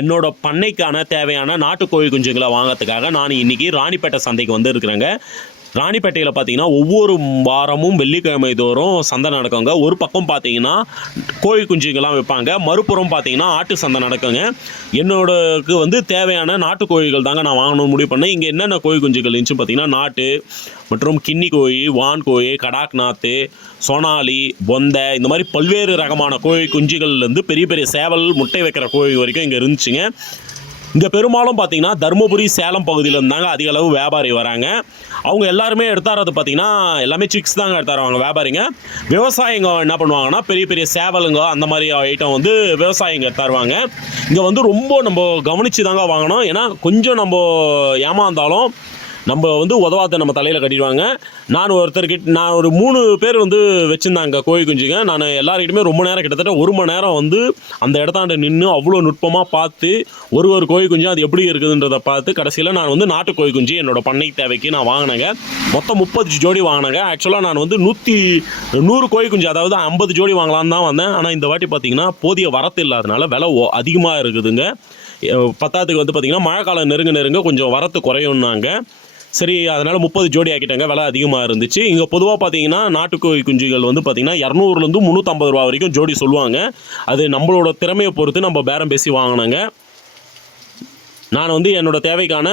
என்னோட பண்ணைக்கான தேவையான நாட்டுக்கோழி குஞ்சுகளை வாங்கிறதுக்காக நான் இன்றைக்கி ராணிப்பேட்டை சந்தைக்கு வந்து இருக்கிறேங்க. ராணிப்பேட்டையில் பார்த்தீங்கன்னா ஒவ்வொரு வாரமும் வெள்ளிக்கிழமை தோறும் சந்தை நடக்குங்க. ஒரு பக்கம் பார்த்தீங்கன்னா கோழி குஞ்சுங்கள்லாம் வைப்பாங்க, மறுபுறம் பார்த்தீங்கன்னா ஆட்டு சந்தை நடக்குங்க. என்னோடக்கு வந்து தேவையான நாட்டுக்கோழிகள் தாங்க நான் வாங்கணும்னு முடிவு பண்ணேன். இங்கே என்னென்ன கோழி குஞ்சுகள் இருந்துச்சு பார்த்தீங்கன்னா நாட்டு மற்றும் கின்னி கோழி, வான் கோழி, கடாக்நாத்து, சோனாலி, பொந்தை, இந்த மாதிரி பல்வேறு ரகமான கோழி குஞ்சுகள்லேருந்து பெரிய பெரிய சேவல், முட்டை வைக்கிற கோழி வரைக்கும் இங்கே இருந்துச்சுங்க. இங்கே பெரும்பாலும் பார்த்தீங்கன்னா தருமபுரி, சேலம் பகுதியில் இருந்தாங்க அதிக அளவு வியாபாரி வராங்க. அவங்க எல்லாருமே எடுத்தாரது பார்த்தீங்கன்னா எல்லாமே சிக்ஸ் தாங்க எடுத்தாருவாங்க வியாபாரிங்க. விவசாயிங்க என்ன பண்ணுவாங்கன்னா பெரிய பெரிய சேவலுங்க அந்த மாதிரி ஐட்டம் வந்து விவசாயிங்க எடுத்தாருவாங்க. இங்கே வந்து ரொம்ப நம்ம கவனித்து தாங்க வாங்கணும். ஏன்னா கொஞ்சம் நம்ம ஏமாந்தாலும் நம்ம வந்து உதவாத நம்ம தலையில் கட்டிடுவாங்க. நான் ஒரு 3 பேர் வந்து வச்சுருந்தாங்க கோழி குஞ்சுங்க. நான் எல்லாருக்கிட்டுமே ரொம்ப நேரம் கிட்டத்தட்ட 1 மணி நேரம் வந்து அந்த இடத்தாண்ட நின்று அவ்வளோ நுட்பமாக பார்த்து ஒரு கோழி குஞ்சும் அது எப்படி இருக்குதுன்றதை பார்த்து கடைசியில் நான் வந்து நாட்டு கோழி குஞ்சு என்னோட பண்ணை தேவைக்கு நான் வாங்கினேங்க. மொத்தம் 30 ஜோடி வாங்கினேங்க. ஆக்சுவலாக நான் வந்து 100 கோழி குஞ்சு, அதாவது 50 ஜோடி வாங்கலான்னு தான் வந்தேன். ஆனால் இந்த வாட்டி பார்த்திங்கன்னா போதிய வரத்து இல்லாதனால விலை அதிகமாக இருக்குதுங்க. பத்தாத்துக்கு வந்து பார்த்திங்கன்னா மழை காலம் நெருங்க கொஞ்சம் வரத்து குறையும்னாங்க. சரி, அதனால் 30 ஜோடி ஆக்கிட்டாங்க. விலை அதிகமாக இருந்துச்சு. இங்கே பொதுவாக பார்த்தீங்கன்னா நாட்டுக்கோழி குஞ்சுகள் வந்து பார்த்திங்கன்னா 200லேருந்து 350 ரூபா வரைக்கும் ஜோடி சொல்லுவாங்க. அது நம்மளோட திறமையை பொறுத்து நம்ம பேரம் பேசி வாங்கினாங்க. நான் வந்து என்னோடய தேவைக்கான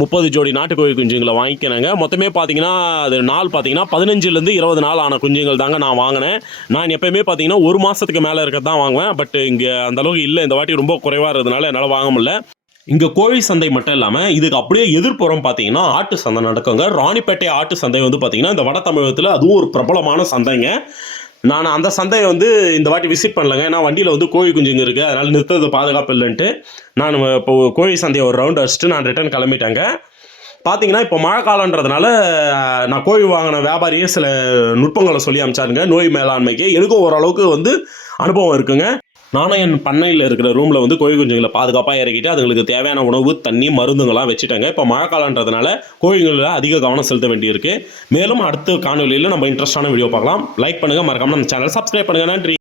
30 ஜோடி நாட்டுக்கோழி குஞ்சுங்களை வாங்கிக்கிறேங்க. மொத்தமே பார்த்தீங்கன்னா அது நாள் பார்த்தீங்கன்னா 15லேருந்து 20 நாள் ஆன குஞ்சுகள் தாங்க நான் வாங்கினேன். நான் எப்போயுமே பார்த்தீங்கன்னா 1 மாதத்துக்கு மேலே இருக்கிறது தான் வாங்குவேன். பட் இங்கே அந்தளவுக்கு இல்லை, இந்த வாட்டி ரொம்ப குறைவாக இருக்கிறதுனால என்னால் வாங்க முடியல. இங்கே கோழி சந்தை மட்டும் இல்லாமல் இதுக்கு அப்படியே எதிர்ப்புறம் பார்த்தீங்கன்னா ஆட்டு சந்தை நடக்குங்க. ராணிப்பேட்டை ஆட்டு சந்தை வந்து பார்த்திங்கன்னா இந்த வட தமிழகத்தில் அதுவும் ஒரு பிரபலமான சந்தைங்க. நான் அந்த சந்தையை வந்து இந்த வாட்டி விசிட் பண்ணலைங்க. ஏன்னா வண்டியில் வந்து கோழி குஞ்சுங்க இருக்குது, அதனால் நிறுத்துறது பாதுகாப்பு இல்லைன்ட்டு நான் இப்போ கோழி சந்தையை ஒரு ரவுண்ட் அடிச்சுட்டு நான் ரிட்டர்ன் கிளம்பிட்டேங்க. பார்த்தீங்கன்னா இப்போ மழை காலன்றதுனால நான் கோழி வாங்கின வியாபாரியே சில நுட்பங்களை சொல்லி அனுப்பிச்சாருங்க நோய் மேலாண்மைக்கு. எனக்கும் ஓரளவுக்கு வந்து அனுபவம் இருக்குங்க. நானும் என் பண்ணையில் இருக்கிற ரூமில் வந்து கோழி குஞ்சுங்களை பாதுகாப்பாக இறக்கிட்டு அதுங்களுக்கு தேவையான உணவு, தண்ணி, மருந்துங்கள்லாம் வச்சுட்டாங்க. இப்போ மழை காலன்றதுனால கோழிகளில் அதிக கவனம் செலுத்த வேண்டியிருக்கு. மேலும் அடுத்த காணொலியில் நம்ம இன்ட்ரெஸ்டான வீடியோ பார்க்கலாம். லைக் பண்ணுங்கள், மறக்காமல் நம்ம சேனல் சப்ஸ்கிரைப் பண்ணுங்கள். நன்றி.